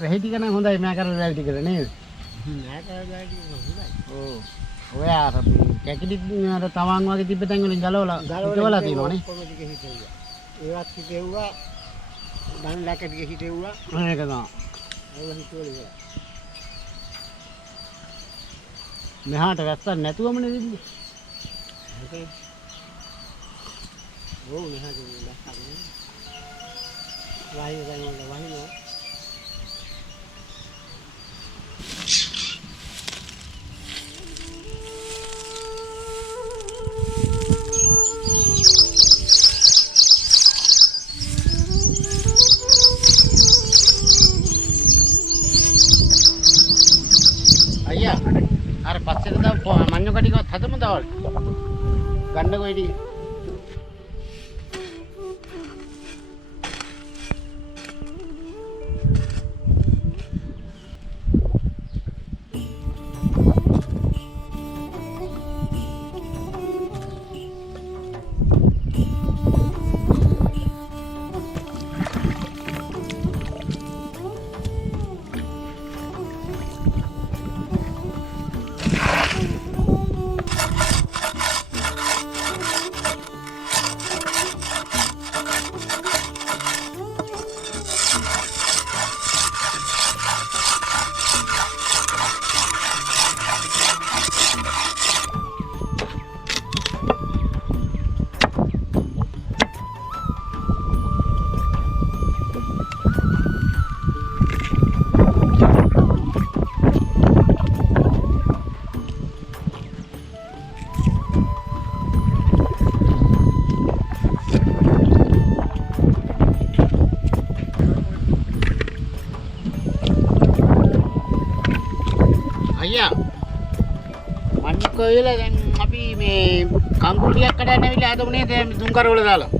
රෙහිටි කන හොඳයි මෑ කරලා රැල් ටිකද නේද? මෑ කරලා රැල් ටික හොඳයි. ඔව්. ඔය අර කැකිලි අර තවන් වගේ තිබ්බ තැන් වලින් ගලවලා හිටවලා තියෙනවනේ. කොහොමද ටික හිටෙව්වා. ඒවත් හිටෙව්වා. දන් ලැක ටික හිටෙව්වා. ඒක තමයි. ඒව හිටවල ඉවරයි. මෙහාට වැස්සක් නැතුවමනේ තිබ්බේ. හරි. ඔව් මෙහාට වැස්සක් නේ. වහිනවා. අයියා අර පස්සේට දාපු මඤ්ඤො කටිකවත් හදමු දවල්. ගන්නකො ඉතින්. අයියා මඤ්ඤො කොයිලා දැන් අපි මේ කංකුලියක් කඩන්න ඇවිල්ලා හදමු නේද දුම් කරවල දාලා.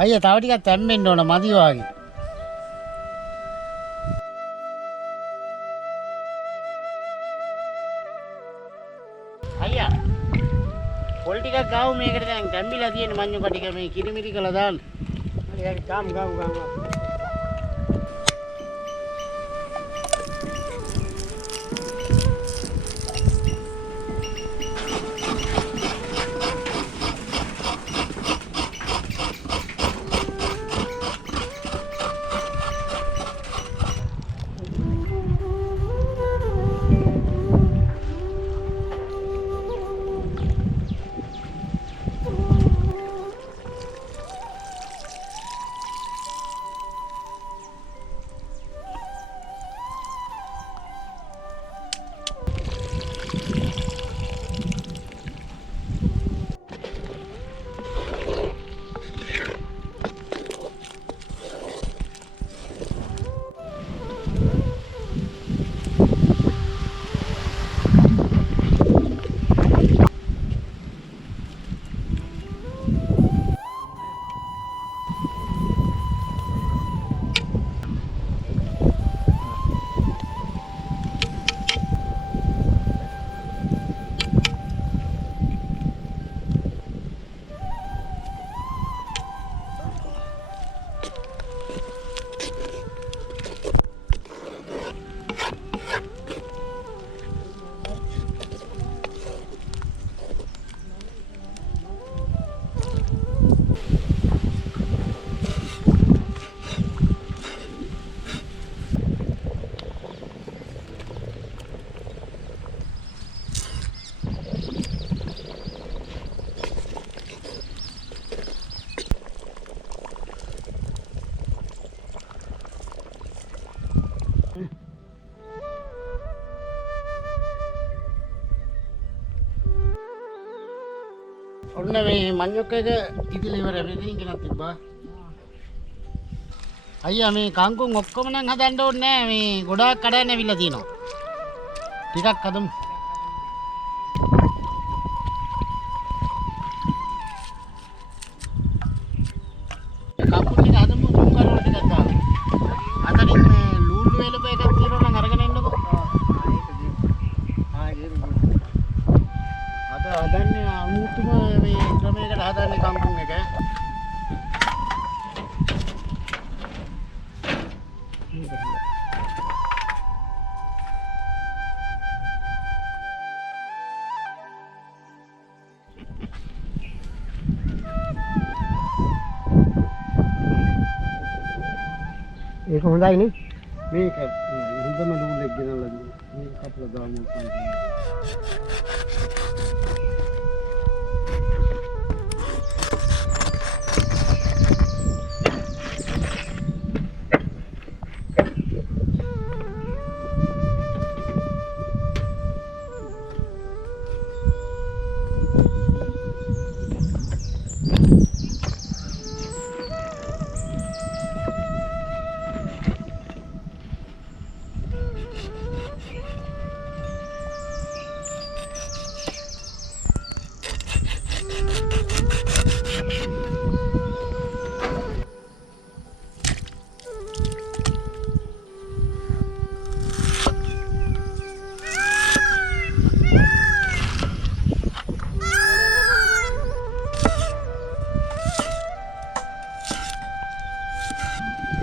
අයියා තව ටිකක් තැම්බෙන්න ඕන මදි වාගේ. තැම්බිලා තියෙන මඤ්ඤොක ටික මේ කිරිමිරි කළා දාන්න. හරි හරි ගමු. ඔන්න මේ මඤ්ඤොක් එක ඉදිරිය ඉවර වෙදින් ගෙනත් තිබ්බා. අයියා මේ කංකුන් ඔක්කොම නම් හදන්න ඕනේ නෑ මේ ගොඩාක් කඩන්න ඇවිල්ලා තියෙනවා. ටිකක් හදමු. කංකුන් ටික හදමු තුන් කරවල ටිකක් දාන්න. අතනින් මේ ලූල්ලු වෙලප එකක් තියෙනවා නම් අරගෙන එන්නකෝ. අද හදන්නේ අමුතුම මේ ක්‍රමයකට හදන්නේ කංකුන් එක. ඒක හොඳයි නේ. මේක හොඳම ලූල් එක ගෙනල්ලා දුන්නා. මේක කපලා දාමු.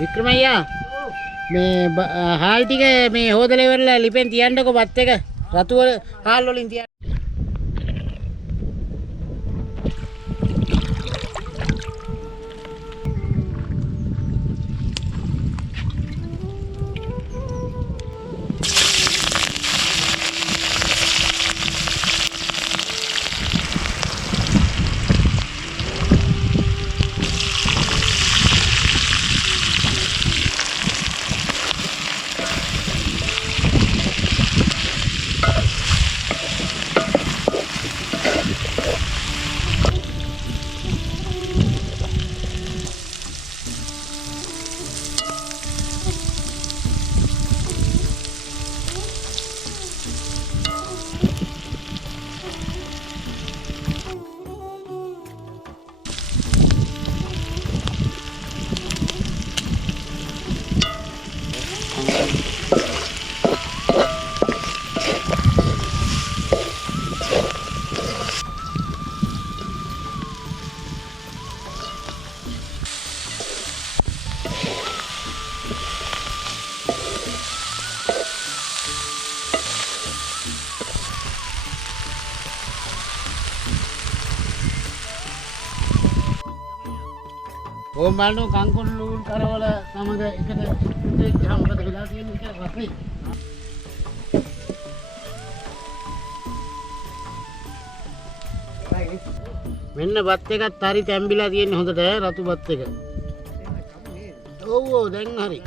වික්‍රමయ్యා මේ හාල් ටික මේ හොදලා ඉවරලා ලිපෙන් තියන්නකෝ බත් එක රතු වල හාල් වලින් තියන්න. ඕම්බාලු කංකුල්ලු කරවල සමග එකට ගහම මොකද වෙලා තියෙන්නේ කියලා රසයි. මෙන්න බත් එකත් හරි තැම්බිලා තියෙන්නේ හොඳට රතු බත් එක. ඔව් ඔව් දැන් හරි.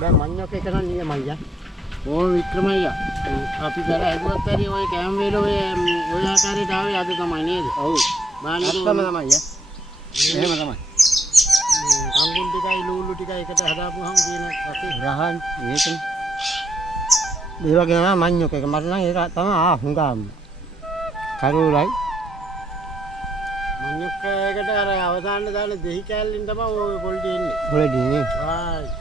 බෑ මඤ්ඤොක් එක නම් නියමයි යා. ඕ වික්‍රමయ్య අපි පෙර හැදුවත් හරි ඔය කැම් වේල ඔය ආකාරයට ආවේ අද තමයි නේද? ඔව්. බානක ඇත්තම තමයි යා. එහෙම තමයි. කංගුල් ටිකයි ලූලු ටිකයි එකට හදාපුවහම තියෙන රසය. රහන් මේකනේ. මේ වගේ තමයි මඤ්ඤොක් එක. මට නම් ඒක තමයි හුඟාම. කරුලයි. මඤ්ඤොක් එකට අර අවසාන දාන දෙහි කෑල්ලෙන් තමයි ඔය පොල් දෙන්නේ. පොල් දෙන්නේ. ආයි